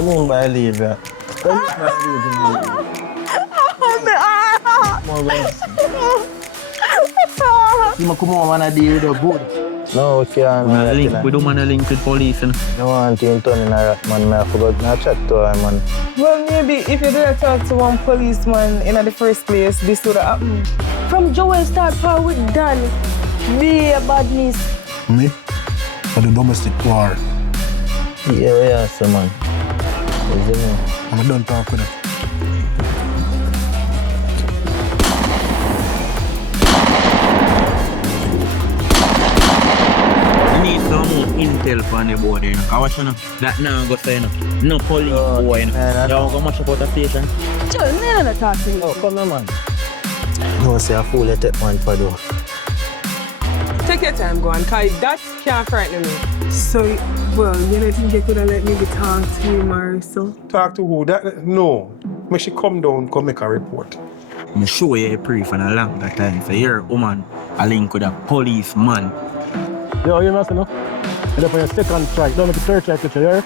won't believe that. You come over and deal with the boat. No, we can't. We don't want to link with police. No one thing turn in a rat, man. I forgot to chat to her, man. Well, maybe if you did talk to one policeman in the first place, this would have happened. From Joel start power with Dan. Be a badness. Me? For the domestic war. Yeah, so man. Is it me? I'm done talk with it. Some intel for the board, you know. I watch, you know, that now go say, you know, no police boy, you know. You go much about the station. Joel, no, no, talk to me. Oh, come here, man. No, say a fool let take one for do. Take your time, go on, cause that can't frighten me. So, well, you don't think you could have let me talk to him or so? Talk to who? That no. Make she come down, come make a report. I'm sure you pray for a long time. So you're a woman, a link with a policeman. Yo, you must know. You're for your second strike. Don't make a third strike, you hear?